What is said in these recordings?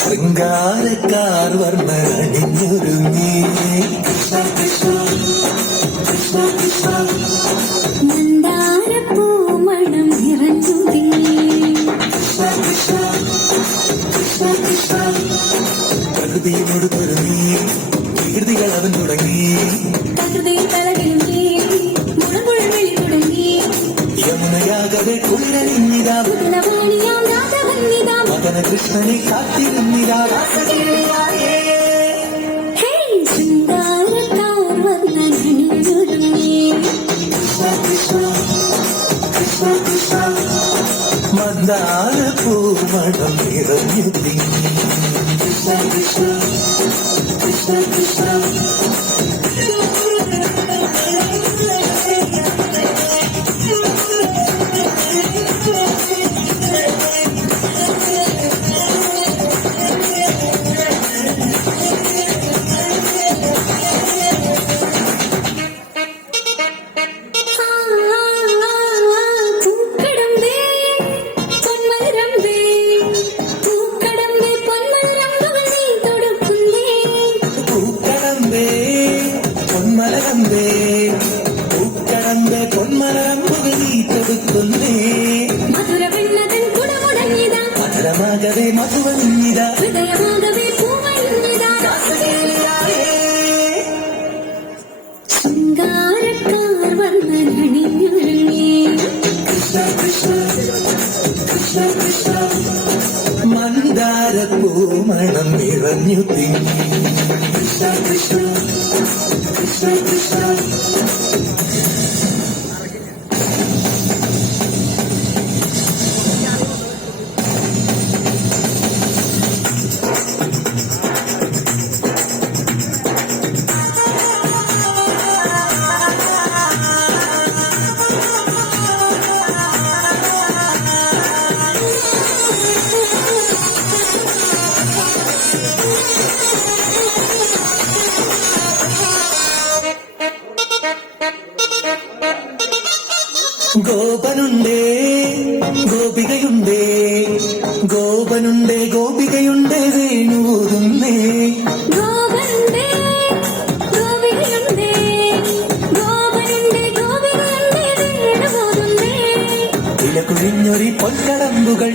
ശൃംഗാരക്കാർ വർണ്ണണിഞ്ഞൊരുങ്ങി മന്ദാരപ്പൂമണം നിറഞ്ഞുതി പ്രകൃതിയോട് തുടങ്ങി വികൃതികൾ അവൻ തുടങ്ങി യമുനയാകവെ കുളിരണിഞ്ഞിതാ മകന കൃഷ്ണനെ കാത്തിരുന്നിതാ മന്ദാരപ്പൂമണം നിറഞ്ഞുതി പൊന്മലകമ്പേ പൂക്കടമ്പേ പൊന്മലകമ്പുകൾ നീ തൊടുക്കുന്നേ മധുരമാകവേ മധുവന്നിതാ ശൃംഗാരക്കാർ വർണ്ണണിഞ്ഞൊരുങ്ങി മന്ദാരപ്പൂമണം നിറഞ്ഞു തിങ്ങി ഗോപനുണ്ടേ ഗോപികയുണ്ടേ ഗോപനുണ്ടേ ഗോപികയുണ്ടേ വേണൂതുന്നേ ഇലകുഴിഞ്ഞൊരി പൊൻകടമ്പുകൾ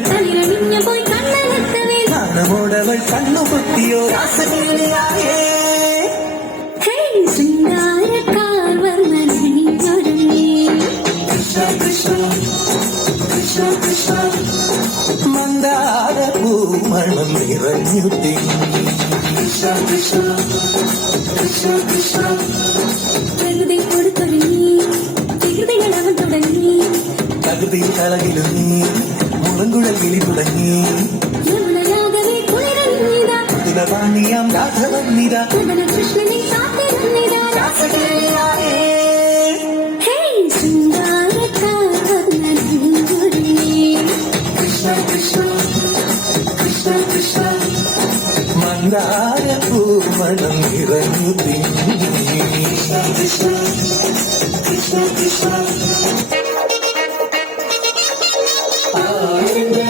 നാണമോടവൾ കണ്ണുപൊത്തിയോ രാസലീലയായേ മന്ദാരപ്പൂമണം നിറഞ്ഞു തിങ്ങി പ്രകൃതിയോട് തുടങ്ങി വികൃതികൾ അവൻ തുടങ്ങി പ്രകൃതി കളകിലുങ്ങി മുളങ്കുഴൽ വിളി തുടങ്ങി യമുനയാകവേ കുളിരണിഞ്ഞിതാ ദിനപാണിയാം രാഘവന്നിതാ കൃഷ്ണനെ കാത്തിരുന്നിതാ മന്ദാരപ്പൂമണം നിറഞ്ഞു തിങ്ങി ആനന്ദ